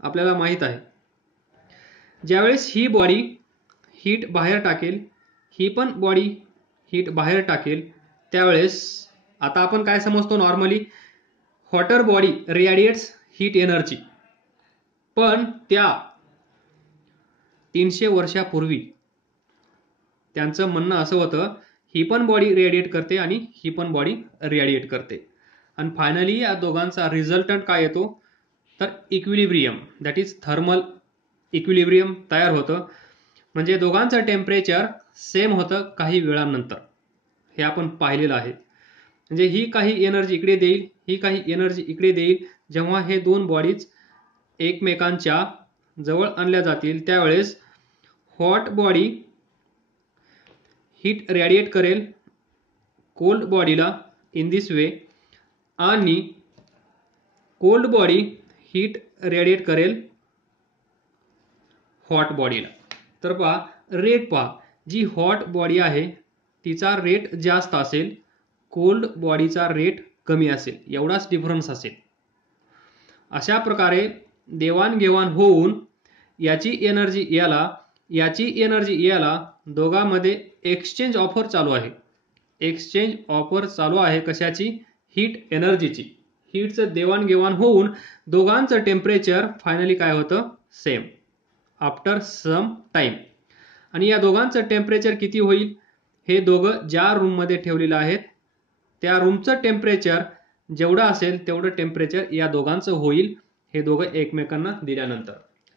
आपल्याला माहित आहे, ज्यावेळेस ही बॉडी हीट बाहेर टाकेल, ही पण बॉडी हीट बाहेर टाकेल, त्यावेळेस आता आपण काय समजतो normally, hotter body radiates heat energy, पण त्या 300 वर्षापूर्वी त्यांचं म्हणणं असं होतं, ही पण बॉडी रेडिएट करते आणि ही पण बॉडी रेडिएट करते. आणि फायनली या दोघांचा रिझल्टंट काय येतो, तर equilibrium, that is thermal equilibrium तयार होतं. म्हणजे दोघांचं टेम्परेचर सेम होतं काही वेळानंतर. हे आपण पाहिलेलं आहे. म्हणजे ही काही एनर्जी इकडे देईल, ही काही एनर्जी इकडे देईल. जेव्हा हे दोन बॉडीज एकमेकांच्या जवळ आणल्या जातील त्यावेळेस हॉट बॉडी हीट रेडिएट करेल कोल्ड बॉडीला इन दिस वे, आणि कोल्ड बॉडी हीट रेडिएट करेल हॉट बॉडीला. तर पहा रेट, पहा जी हॉट बॉडी आहे तिचा रेट जास्त असेल, कोल्ड बॉडीचा रेट कमी असेल, एवढाच डिफरन्स असेल. अशा प्रकारे देवाणघेवाण होऊन याची एनर्जी याला, याची एनर्जी याला, दोघांमध्ये एक्सचेंज ऑफर चालू आहे. एक्सचेंज ऑफर चालू आहे कशाची, हीट एनर्जीची. हीटचं देवाणघेवाण होऊन दोघांचं टेम्परेचर फायनली काय होतं, सेम आफ्टर सम टाइम. आणि या दोघांचं टेम्परेचर किती होईल, हे दोघं ज्या रूममध्ये ठेवलेलं आहेत त्या रूमचं टेम्परेचर जेवढं असेल तेवढं टेम्परेचर या दोघांचं होईल, हे दोघं एकमेकांना दिल्यानंतर.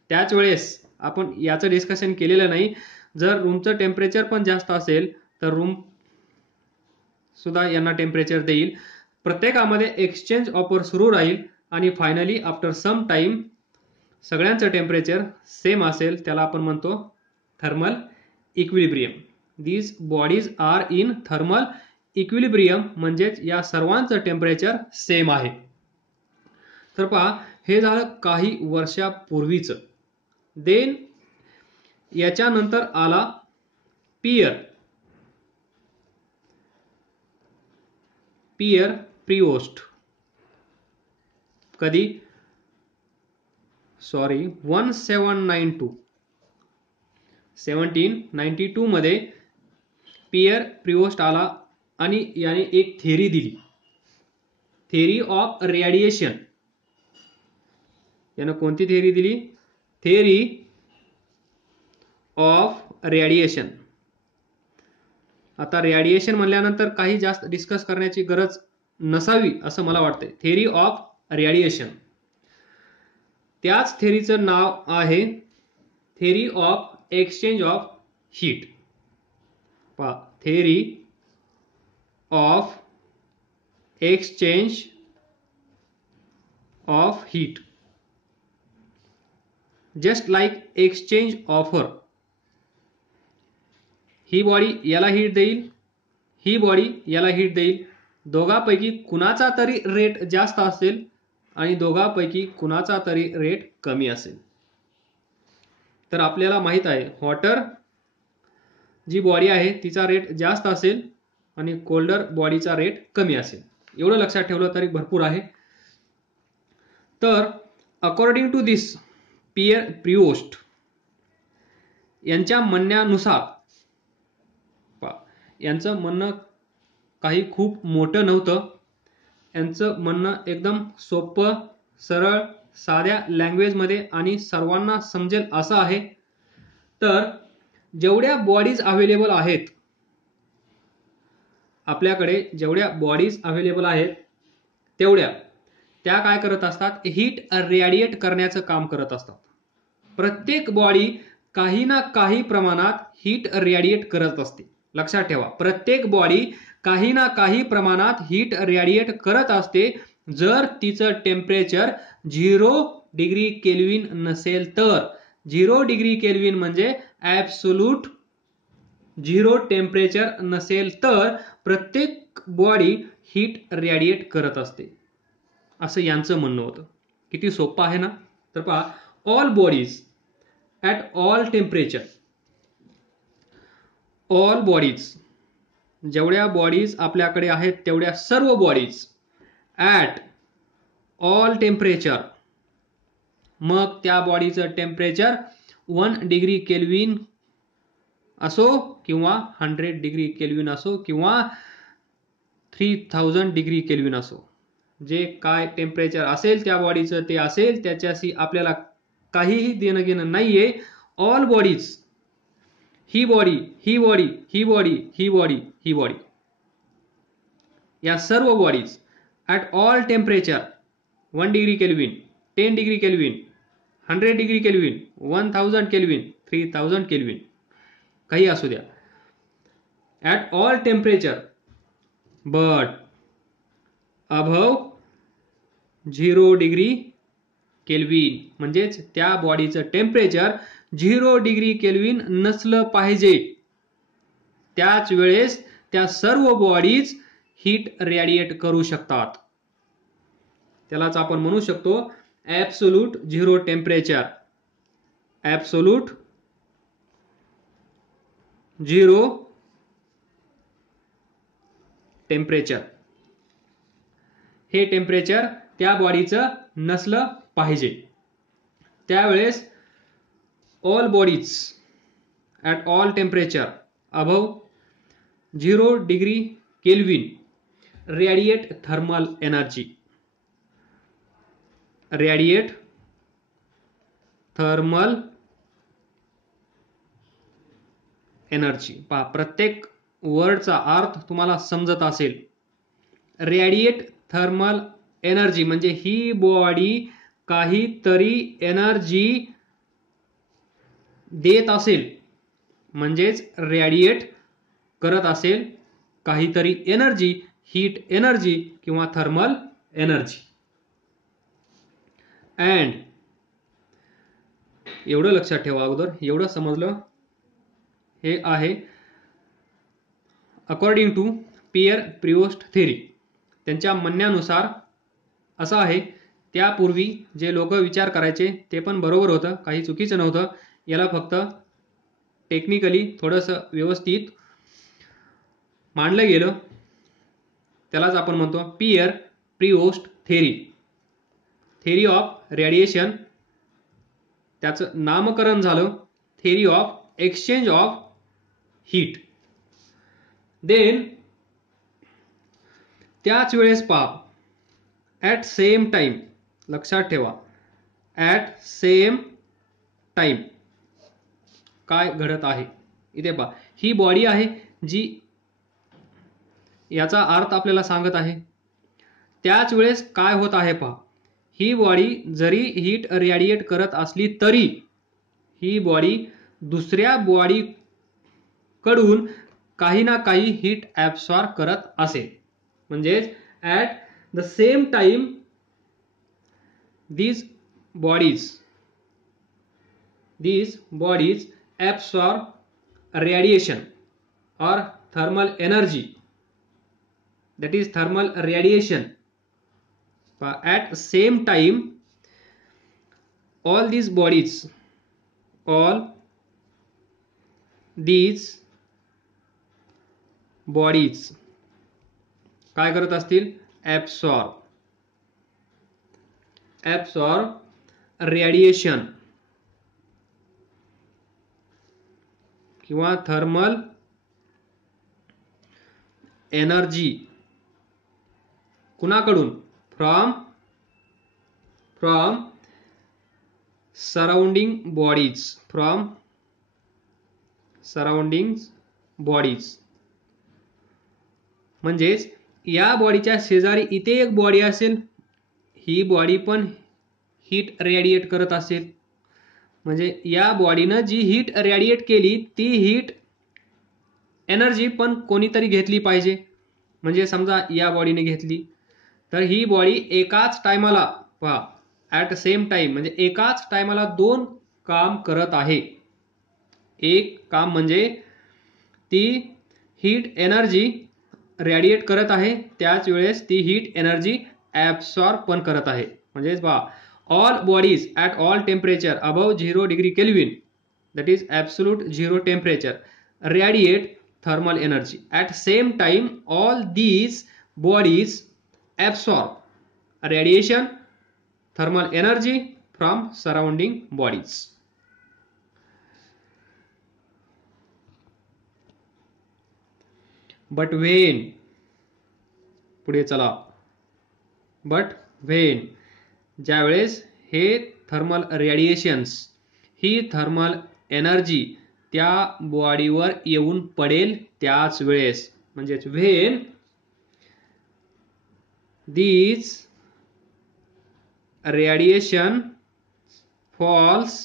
त्याच वेळेस आपण याचं डिस्कशन केलेलं नाही, जर रूमचं टेम्परेचर पण जास्त असेल तर रूम सुद्धा यांना टेम्परेचर देईल. प्रत्येकामध्ये एक्सचेंज ऑफर सुरू राहील आणि फायनली आफ्टर सम टाइम सगळ्यांचं टेम्परेचर सेम असेल, त्याला आपण म्हणतो thermal equilibrium. These bodies are in thermal equilibrium, म्हणजेच या सर्वांचं टेम्परेचर सेम आहे. तर पहा हे झालं काही वर्षापूर्वीचं. देन याच्यानंतर आला पियर प्रिओस्ट. कधी, 1792 मध्ये पियर प्रिओस्ट आला आणि याने एक थेरी दिली, थेरी ऑफ रेडिएशन. यानं कोणती थेरी दिली, थेरी ऑफ रेडिएशन. आता रेडिएशन म्हणल्यानंतर काही जास्त डिस्कस करण्याची गरज नसावी असं मला वाटतंय. थेरी ऑफ रेडिएशन, त्याच थेरीचं नाव आहे theory of exchange of heat. पहा, theory of exchange of heat, just like exchange offer. ही बॉडी याला हीट देईल, ही बॉडी याला हीट देईल. दोघांपैकी कुणाचा तरी रेट जास्त असेल आणि दोघांपैकी कुणाचा तरी रेट कमी असेल. तर आपल्याला माहित आहे हॉटर जी बॉडी आहे तिचा रेट जास्त असेल आणि कोल्डर बॉडीचा रेट कमी असेल. एवढं लक्षात ठेवलं तरी भरपूर आहे. तर अकॉर्डिंग टू दिस पियर प्रिओस्ट यांच्या म्हणण्यानुसार, यांचं म्हणणं काही खूप मोठं नव्हतं. यांचं म्हणणं एकदम सोपं, सरळ, साध्या लँग्वेजमध्ये आणि सर्वांना समजेल असं आहे. तर जेवढ्या बॉडीज अवेलेबल आहेत आपल्याकडे, जेवढ्या बॉडीज अवेलेबल आहेत तेवढ्या त्या काय करत असतात, हीट रेडिएट करण्याचं काम करत असतात. प्रत्येक बॉडी काही ना काही प्रमाणात हीट रेडिएट करत असते. लक्षात ठेवा, प्रत्येक बॉडी काही ना काही प्रमाणात हीट रेडिएट करत असते. जर तिचं टेम्परेचर 0 डिग्री केल्विन नसेल तर. 0 डिग्री केल्विन म्हणजे ऍब्सोल्यूट 0 टेम्परेचर नसेल तर प्रत्येक बॉडी हीट रेडिएट करत असते, असं यांचं म्हणणं होतं. किती सोपं आहे ना. तर पहा, all bodies at all temperature, all bodies, जेवढ्या बॉडीज आपल्याकडे आहेत तेवढ्या सर्व बॉडीज ॲट ऑल टेम्परेचर मग त्या बॉडीचं टेम्परेचर 1 डिग्री केल्विन असो किंवा 100 डिग्री केल्विन असो किंवा 3000 डिग्री केल्विन असो, जे काय टेम्परेचर असेल त्या बॉडीचं ते असेल, त्याच्याशी आपल्याला काहीही देणं घेणं नाहीये. ऑल बॉडीज, ही बॉडी, ही बॉडी, ही बॉडी, ही बॉडी, ही बॉडी, या सर्व bodies at all temperature 1 degree kelvin, 10 degree kelvin, 100 degree kelvin, 1000 kelvin, 3000 kelvin, काही असू द्या, at all temperature but अभव 0 degree kelvin, म्हणजेच त्या बॉडीचं टेम्परेचर 0 डिग्री केल्विन नसलं पाहिजे. त्याच वेळेस त्या सर्व बॉडीज हीट रेडिएट करू शकतात. त्यालाच आपण म्हणू शकतो absolute zero temperature. Absolute zero temperature. हे टेम्परेचर त्या बॉडीचं नसलं पाहिजे. त्यावेळेस all bodies at all temperature above 0 degree kelvin radiate thermal energy. Radiate thermal energy. पहा, प्रत्येक वर्डचा अर्थ तुम्हाला समजत असेल. रेडिएट थर्मल एनर्जी म्हणजे ही बॉडी काहीतरी एनर्जी देत असेल, म्हणजेच रेडिएट करत असेल काहीतरी एनर्जी, हीट एनर्जी किंवा थर्मल एनर्जी. अँड एवढं लक्षात ठेवा, अगोदर एवढं समजलं. हे आहे according to peer Prevost theory. त्यांच्या म्हणण्यानुसार असं आहे. त्यापूर्वी जे लोक विचार करायचे ते पण बरोबर होतं, काही चुकीचं नव्हतं. याला फक्त टेक्निकली थोडंसं व्यवस्थित मांडलं गेलं. त्यालाच आपण म्हणतो Pierre Prevost theory. Theory of radiation. त्याचं नामकरण झालं theory of exchange of heat. Then त्याच वेळेस पहा, ॲट सेम टाइम, लक्षात ठेवा, ॲट सेम टाइम काय घडत आहे. इथे पहा, ही बॉडी आहे जी याचा अर्थ आपल्याला सांगत आहे. त्याच वेळेस काय होत आहे पहा, ही बॉडी जरी हीट रेडिएट करत असली तरी ही बॉडी दुसऱ्या बॉडी कडून काही ना काही हीट ॲब्सॉर्ब करत असेल. म्हणजेच at the same time these bodies absorb radiation or thermal energy, that is thermal radiation. At same time all these bodies काय करत असतील, absorb radiation किंवा थर्मल एनर्जी कुणाकडून, फ्रॉम सराउंडिंग बॉडीज. म्हणजेच या बॉडीच्या शेजारी इथे एक बॉडी असेल, ही बॉडी पण हीट रेडिएट करत असेल. म्हणजे या बॉडीनं जी हीट रेडिएट केली ती हीट एनर्जी पण कोणीतरी घेतली पाहिजे. म्हणजे समजा या बॉडीने घेतली तर ही बॉडी एकाच टायमाला, पहा, ॲट सेम टाइम म्हणजे एकाच टायमाला दोन काम करत आहे. एक काम म्हणजे ती हीट एनर्जी रेडिएट करत आहे, त्याच वेळेस ती हीट एनर्जी ॲब्सॉर्ब पण करत आहे. म्हणजेच पहा, all bodies at all temperature above 0 degree Kelvin, that is absolute zero temperature, radiate thermal energy. At same time all these bodies absorb radiation, thermal energy from surrounding bodies. But when, पुढे चला, but when, ज्यावेळेस हे thermal radiations, ही thermal energy त्या बॉडीवर येऊन पडेल त्याच वेळेस, म्हणजेच when these radiation falls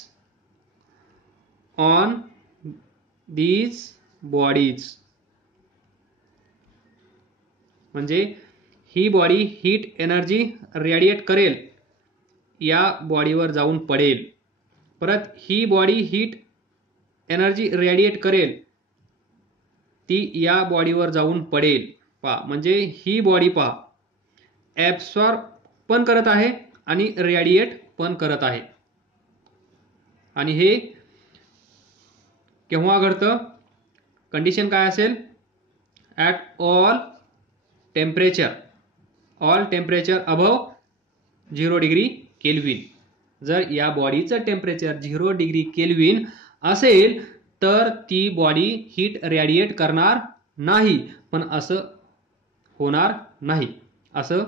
on these bodies, म्हणजे ही बॉडी हीट एनर्जी रेडिएट करेल, या बॉडीवर जाऊन पडेल. परत ही बॉडी हीट एनर्जी रेडिएट करेल, ती या बॉडीवर जाऊन पडेल. पहा, म्हणजे ही बॉडी पहा, ॲब्सॉर्ब पण करत आहे आणि रेडिएट पण करत आहे. आणि हे केव्हा घडतं? कंडिशन काय असेल? At all temperature above 0 degree kelvin. जर या बॉडीचं टेम्परेचर 0 डिग्री केल्विन असेल तर ती बॉडी हीट रेडिएट करणार नाही. पण असं होणार नाही, असं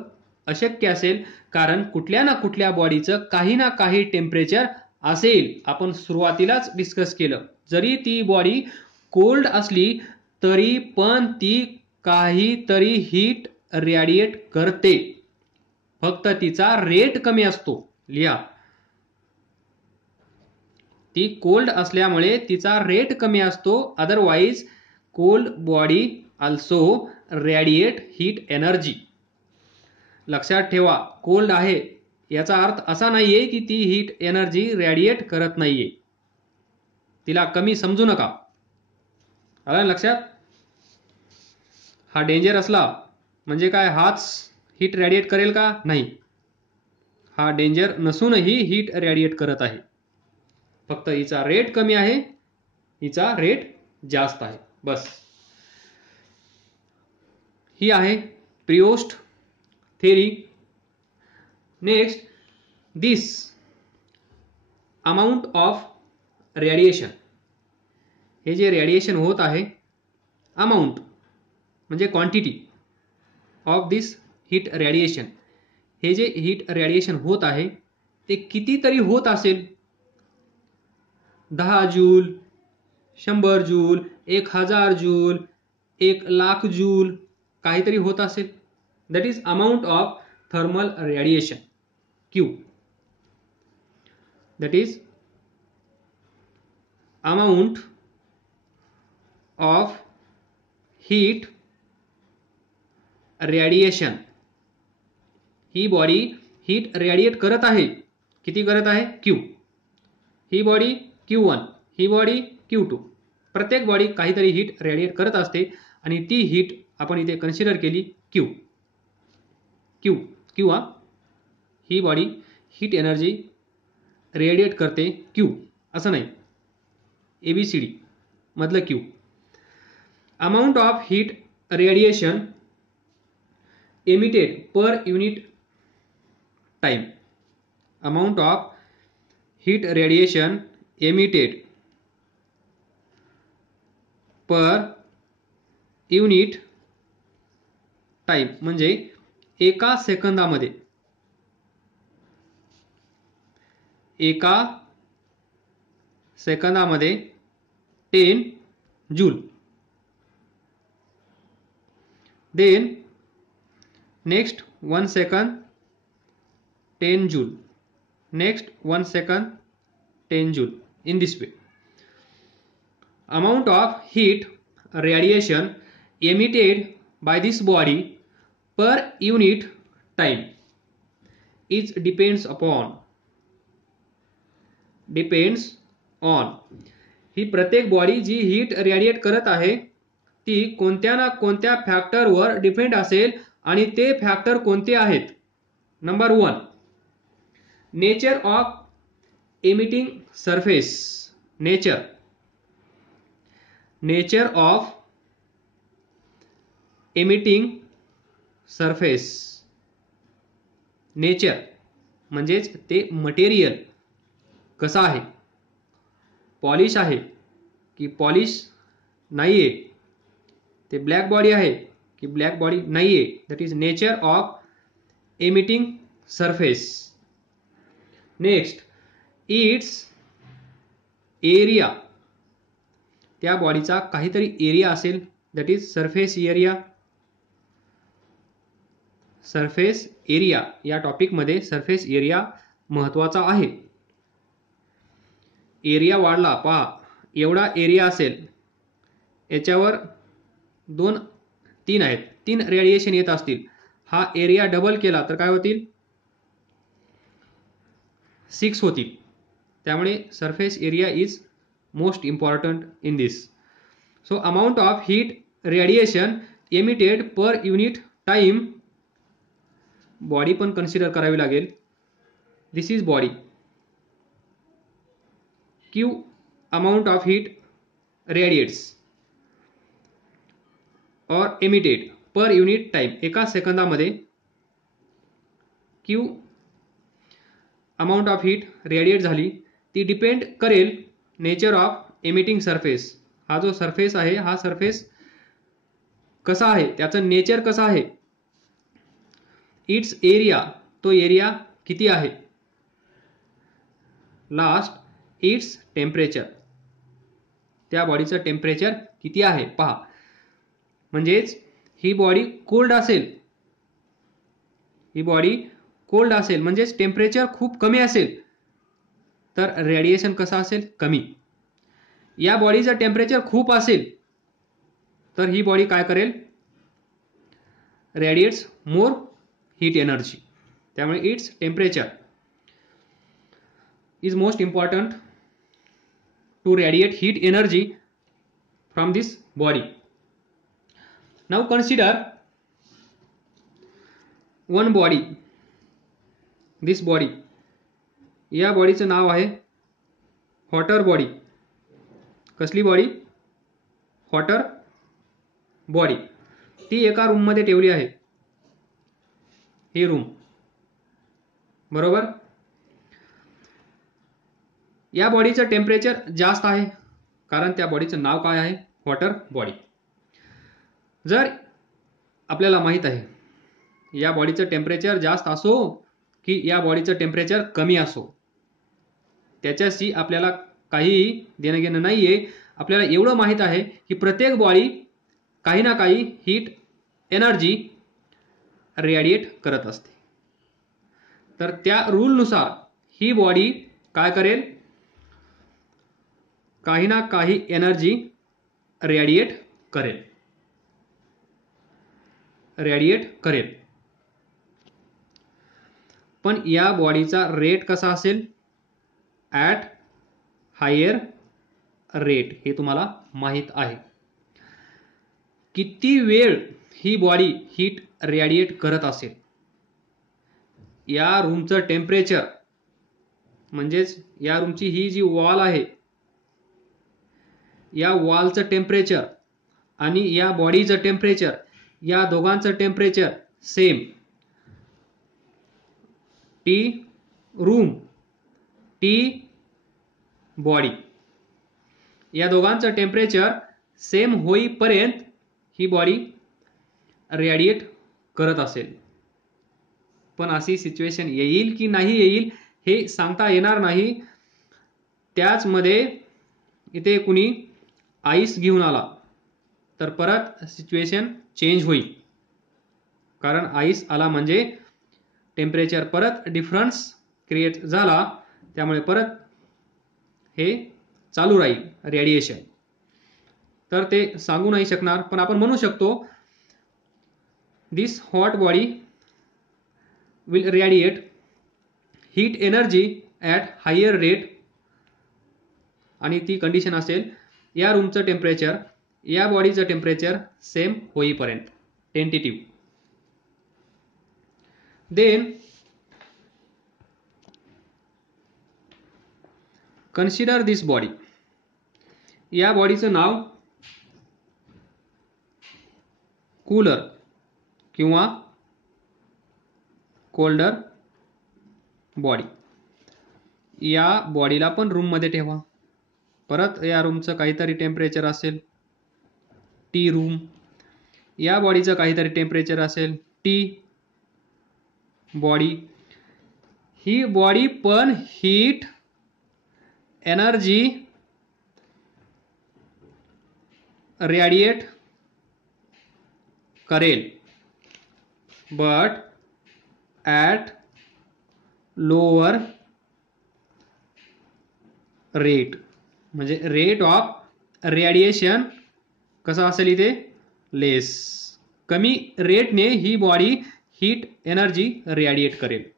अशक्य असेल, कारण कुठल्या ना कुठल्या बॉडीचं काही ना काही टेम्परेचर असेल. आपण सुरुवातीलाच डिस्कस केलं, जरी ती बॉडी कोल्ड असली तरी पण ती काहीतरी हीट रेडिएट करते, फक्त तिचा रेट कमी असतो. लिहा, ती कोल्ड असल्यामुळे तिचा रेट कमी असतो. Otherwise cold body also radiate heat energy. लक्षात ठेवा, कोल्ड आहे याचा अर्थ असा नाहीये की ती हीट एनर्जी रेडिएट करत नाहीये. तिला कमी समजू नका. आलं लक्षात? हा डेंजर असला म्हणजे काय, हाच हीट रेडिएट करेल का? नाही. हा डेंजर नसूनही हीट रेडिएट करत आहे, फक्त हिचा रेट कमी आहे, हिचा रेट जास्त आहे, बस. ही आहे प्रियोस्ट theory. Next, this amount of radiation, हे जे रेडिएशन होत आहे, अमाउंट म्हणजे quantity of this heat radiation, हे जे हीट रेडिएशन होत आहे ते कितीतरी होत असेल. 10 जूल, 100 जूल, 1000 जूल, 1,00,000 जूल, काहीतरी होत असेल. That is amount of thermal radiation, Q. That is amount of heat radiation. He body heat radiate करत आहे, किती करत आहे? Q. ही बॉडी Q1, ही बॉडी Q2. प्रत्येक बॉडी काहीतरी हीट रेडिएट करत असते आणि ती हीट आपण इथे कन्सिडर केली Q. किंवा ही बॉडी हीट एनर्जी रेडिएट करते Q, असं नाही, ABCD मधलं Q. Amount of heat radiation emitted per unit time. Amount of heat radiation emitted per unit time, म्हणजे एका सेकंदामध्ये, एका सेकंदामध्ये 10 जूल. Then next 1 second 10 joule, next 1 second 10 joule. In this way, amount of heat radiation emitted by this body per unit time is depends on ही प्रत्येक body जी heat radiate करत आहे ती कोणत्या ना कोणत्या फॅक्टरवर डिपेंड असेल, आणि ते फॅक्टर कोणते आहेत? Number 1, nature of emitting surface. Nature of emitting surface. Nature म्हणजेच ते मटेरियल कसा आहे, पॉलिश आहे की पॉलिश नाहीये, ते ब्लॅक बॉडी आहे की ब्लॅक बॉडी नाहीये. That is nature of emitting surface. Next, it's area. त्या बॉडीचा काहीतरी एरिया असेल, that is surface area. Surface area या टॉपिकमध्ये सरफेस एरिया महत्वाचा आहे. एरिया वाढला, पहा एवढा एरिया असेल, याच्यावर 2 3 आहेत, 3 रेडिएशन येत असतील, हा एरिया डबल केला तर काय होतील, 6 होतील. त्यामुळे surface area is most important in this. So amount of heat radiation emitted per unit time. Body पण कन्सिडर करावी लागेल. This is body. Q amount of heat radiates or emitted per unit time. एका सेकंदामध्ये Q amount of heat radiate झाली, ती depend करेल nature of emitting surface. हा जो surface आहे, हा सरफेस कसा आहे, त्याचं नेचर कसं आहे. इट्स एरिया, तो एरिया किती आहे. लास्ट, इट्स टेम्परेचर, त्या बॉडीचं टेम्परेचर किती आहे पहा. म्हणजेच ही बॉडी कोल्ड असेल, ही बॉडी कोल्ड असेल म्हणजेच टेम्परेचर खूप कमी असेल तर रेडिएशन कसं असेल, कमी. या बॉडीचं टेम्परेचर खूप असेल तर ही बॉडी काय करेल, रेडिएट्स मोर हीट एनर्जी. त्यामुळे its temperature is most important to radiate heat energy from this body. Now consider one body, this body. या बॉडीचं नाव आहे हॉटर बॉडी. कसली बॉडी, हॉटर बॉडी. ती एका रूम मध्ये ठेवली आहे, ही रूम, बरोबर. या बॉडीचं टेम्परेचर जास्त आहे कारण त्या बॉडीचं नाव काय आहे, हॉटर बॉडी. जर आपल्याला माहित आहे या बॉडीचं टेम्परेचर जास्त असो की या बॉडीचं टेम्परेचर कमी असो, त्याच्याशी आपल्याला काही देणं घेणं नाहीये. आपल्याला एवढं माहित आहे की प्रत्येक बॉडी काही ना काही हीट एनर्जी रेडिएट करत असते. तर त्या रूलनुसार ही बॉडी काय करेल, काही ना काही एनर्जी रेडिएट करेल, रेडिएट करेल. पण या बॉडीचा रेट कसा असेल, ॲट हायर रेट. हे तुम्हाला माहित आहे. किती वेळ ही बॉडी हीट रेडिएट करत असेल. या रूमचं टेम्परेचर म्हणजेच या रूमची ही जी वॉल आहे, या वॉलचं टेम्परेचर आणि या बॉडीचं टेम्परेचर, या दोघांचं temperature same. T room, T body, या दोघांचं टेम्परेचर सेम होईपर्यंत ही बॉडी रेडिएट करत असेल. पण अशी सिच्युएशन येईल की नाही येईल हे सांगता येणार नाही. त्याचमध्ये इथे कुणी आईस घेऊन आला तर परत सिच्युएशन चेंज होईल. कारण आईस आला म्हणजे टेम्परेचर परत डिफरन्स क्रिएट झाला, त्यामुळे परत हे चालू राहील रेडिएशन. तर ते सांगू नाही शकणार, पण आपण म्हणू शकतो this hot body will radiate heat energy at higher rate. आणि ती कंडिशन असेल या रूमचं टेम्परेचर या बॉडीचं टेम्परेचर सेम होईपर्यंत, tentative. Then consider this body. या बॉडीचं नाव कूलर किंवा कोल्डर बॉडी. या बॉडीला पण रूममध्ये ठेवा. परत या रूमचं काहीतरी टेम्परेचर असेल टी रूम, या बॉडीचं काहीतरी टेम्परेचर असेल टी बॉडी. ही बॉडी पण हीट एनर्जी रेडिएट करेल, बट ॲट लोअर रेट. म्हणजे रेट ऑफ रेडिएशन कसं असेल इथे, लेस. कमी रेटने ही बॉडी हीट एनर्जी रेडिएट करेल,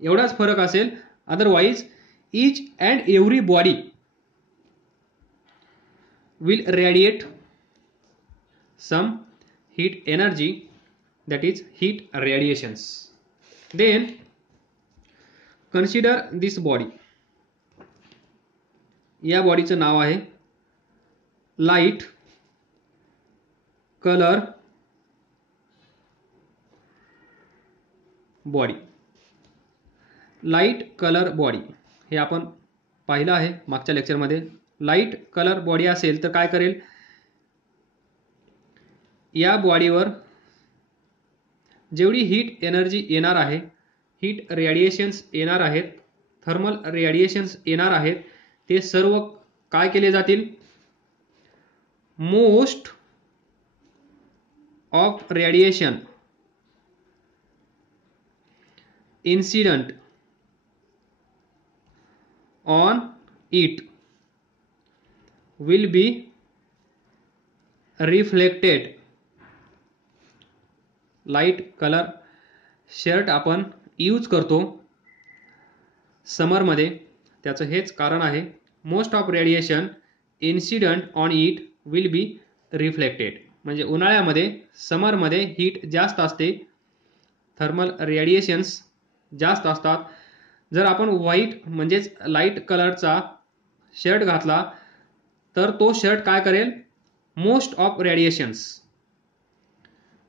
एवढाच फरक असेल. Otherwise each and every body will radiate some heat energy, that is heat radiations. Then consider this body. या बॉडीचं नाव आहे light colour body. Light colour body हे आपण पाहिलं आहे मागच्या लेक्चरमध्ये. लाईट कलर बॉडी असेल तर काय करेल, या बॉडीवर जेवढी हीट एनर्जी येणार आहे, हीट रेडिएशन्स येणार आहेत, थर्मल रेडिएशन्स येणार आहेत, ते सर्व काय केले जातील, most of radiation incident on it will be reflected. Light colour shirt आपण यूज करतो समरमध्ये, त्याचं हेच कारण आहे. Most of radiation incident on it will be reflected. म्हणजे उन्हाळ्यामध्ये समरमध्ये हीट जास्त असते, थर्मल रेडिएशन्स जास्त असतात. जर आपण व्हाईट म्हणजेच लाईट कलरचा शर्ट घातला तर तो शर्ट काय करेल, most of radiations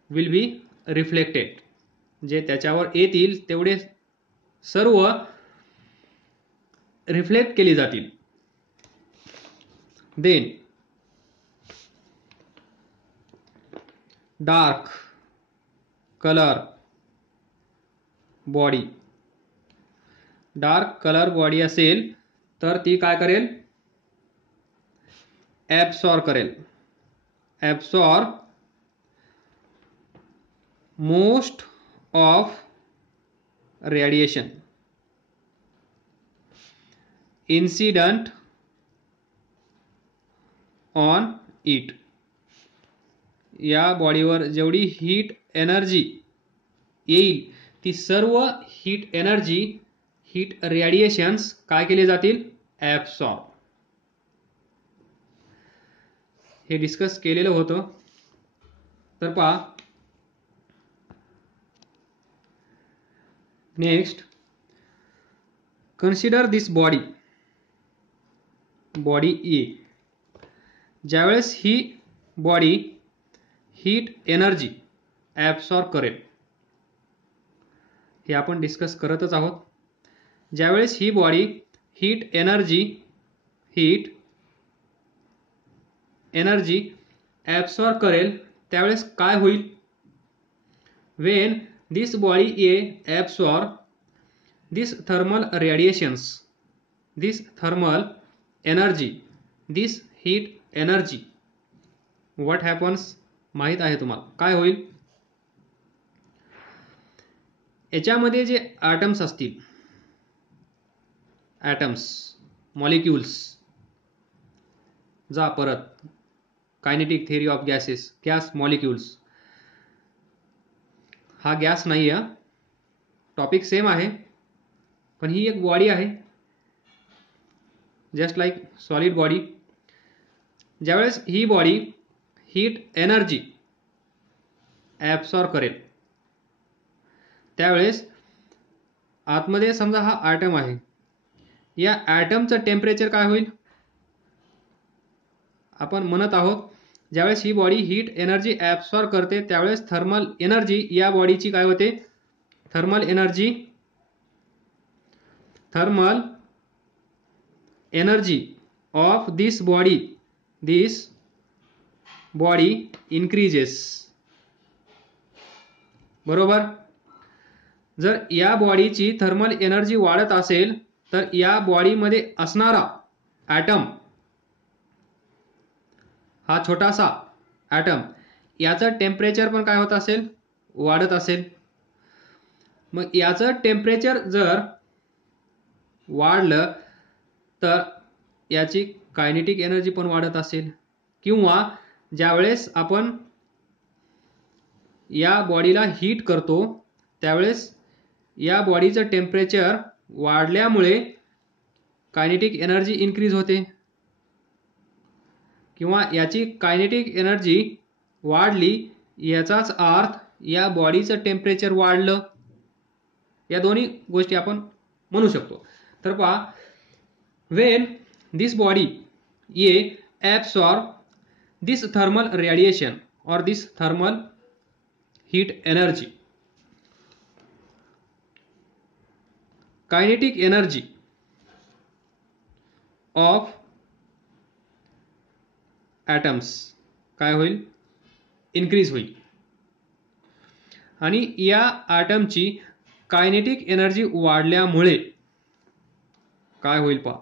will be reflected. जे त्याच्यावर येतील तेवढे सर्व रिफ्लेक्ट केली जातील. Then dark colour body. Dark colour body असेल तर ती काय करेल, ॲब्सॉर्ब करेल. Absorb most of radiation incident on it. या बॉडीवर जेवढी हीट एनर्जी येईल ती सर्व हीट एनर्जी, हीट रेडिएशन्स काय केले जातील, ॲब्सॉर्ब. हे डिस्कस केलेलं होतं. तर पहा next, consider this body. Body ए. ज्यावेळेस ही बॉडी हीट एनर्जी ॲब्सॉर्ब करेल, हे आपण डिस्कस करतच आहोत. ज्यावेळेस ही बॉडी हीट एनर्जी ॲब्सॉर्ब करेल त्यावेळेस काय होईल, when this body A absorb this thermal radiations, this thermal energy, this heat energy, what happens माहित आहे तुम्हाला काय होईल. याच्यामध्ये जे ॲटम्स असतील, ॲटम्स मॉलिक्युल्स, जा परत kinetic theory of gases, gas molecules. हा गॅस नाही आहे, टॉपिक सेम आहे, पण ही एक बॉडी आहे जस्ट लाईक सॉलिड बॉडी. ज्यावेळेस ही बॉडी हीट एनर्जी ॲब्सॉर्ब करेल त्यावेळेस आतमध्ये समजा हा ॲटम आहे, या ॲटमचं टेम्परेचर काय होईल, आपण म्हणत आहोत ज्यावेळेस ही बॉडी हीट एनर्जी ॲब्सॉर्ब करते त्यावेळेस थर्मल एनर्जी या बॉडीची काय होते, thermal energy thermal energy of this body increases. बरोबर. जर या बॉडीची थर्मल एनर्जी वाढत असेल तर या बॉडीमध्ये असणारा ॲटम, हा छोटासा ॲटम, याचं टेम्परेचर पण काय होत असेल, वाढत असेल. मग याचं टेम्परेचर जर वाढलं तर याची कायनेटिक एनर्जी पण वाढत असेल. किंवा ज्यावेळेस आपण या बॉडीला हीट करतो त्यावेळेस या बॉडीचं टेम्परेचर वाढल्यामुळे कायनेटिक एनर्जी इन्क्रीज होते. किंवा याची कायनेटिक एनर्जी वाढली याचाच अर्थ या बॉडीचं टेम्परेचर वाढलं. या दोन्ही गोष्टी आपण म्हणू शकतो. तर पहा, when this body absorb this thermal radiation or this thermal heat energy, kinetic energy of atoms काय होईल, इन्क्रीज होईल. आणि या ॲटमची कायनेटिक एनर्जी वाढल्यामुळे काय होईल पहा,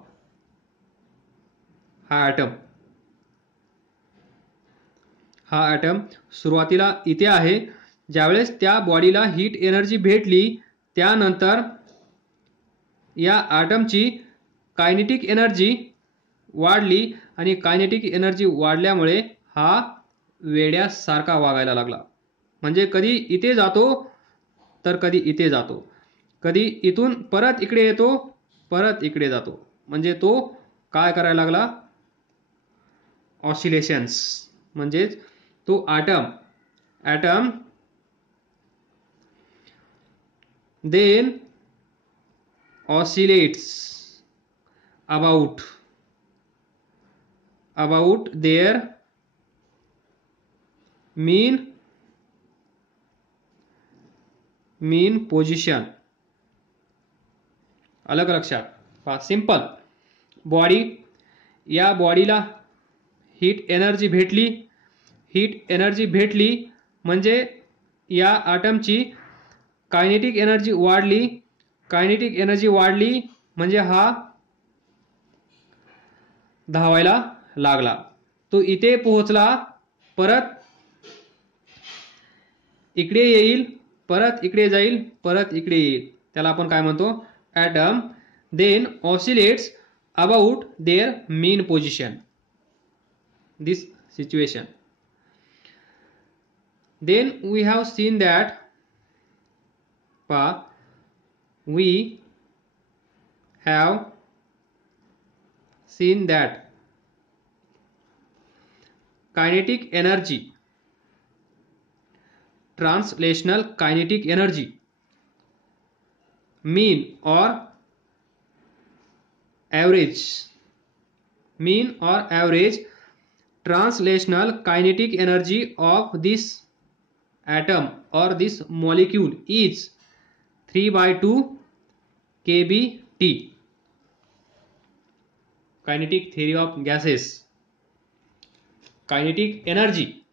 हा ॲटम सुरुवातीला इथे आहे. ज्यावेळेस त्या बॉडीला हीट एनर्जी भेटली त्यानंतर या ॲटमची कायनेटिक एनर्जी वाढली आणि कायनेटिक एनर्जी वाढल्यामुळे हा वेड्यासारखा वागायला लागला. म्हणजे कधी इथे जातो तर कधी इथे जातो, कधी इथून परत इकडे येतो, परत इकडे जातो. म्हणजे तो काय करायला लागला, ऑसिलेशन्स. म्हणजे तो item then oscillates about their mean position. अलग लक्षात पहा. सिंपल, बॉडी, या बॉडीला हीट एनर्जी भेटली म्हणजे या ॲटमची कायनेटिक एनर्जी वाढली म्हणजे हा धावायला लागला. तो इथे पोहोचला, परत इकडे येईल, परत इकडे जाईल, परत इकडे येईल. त्याला आपण काय म्हणतो, item then oscillates about their mean position. This situation. Then we have seen that kinetic energy, translational kinetic energy, mean or average translational kinetic energy of this atom or this molecule is 3/2 kBT. Kinetic theory of gases. Kinetic energy,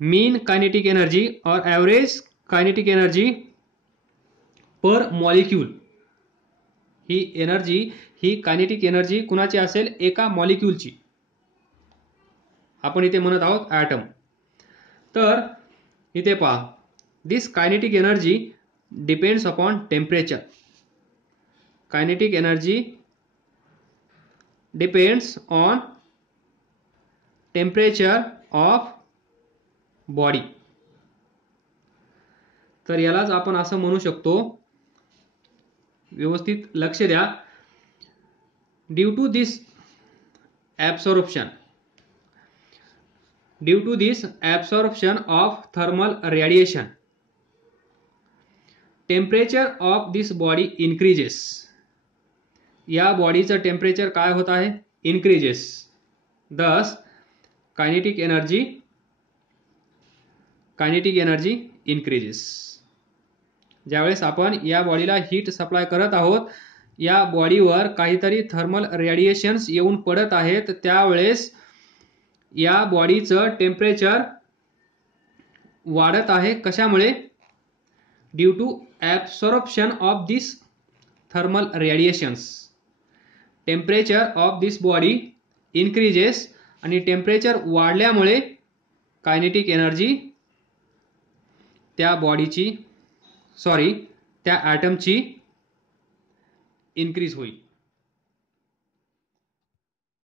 mean kinetic energy or average kinetic energy per molecule. He energy, he kinetic energy कुणाची असेल, एका मॉलिक्यूलची. आपण इथे म्हणत आहोत item. तर इथे पहा, this kinetic energy depends upon temperature. Kinetic energy depends on temperature of body. तर यालाच आपण असं म्हणू शकतो, व्यवस्थित लक्ष द्या, due to this absorption of thermal radiation, temperature of this body increases. या बॉडीचं टेम्परेचर काय होत आहे, increases. Thus kinetic energy increases. ज्यावेळेस आपण या बॉडीला हीट सप्लाय करत आहोत या बॉडीवर काहीतरी थर्मल रेडिएशन्स येऊन पडत आहेत, त्यावेळेस या बॉडीचं टेम्परेचर वाढत आहे. कशामुळे? Due to absorption of this thermal radiations. Temperature of this body increases आणि टेम्परेचर वाढल्यामुळे कायनेटिक एनर्जी त्या बॉडीची त्या ॲटमची इन्क्रीज होईल.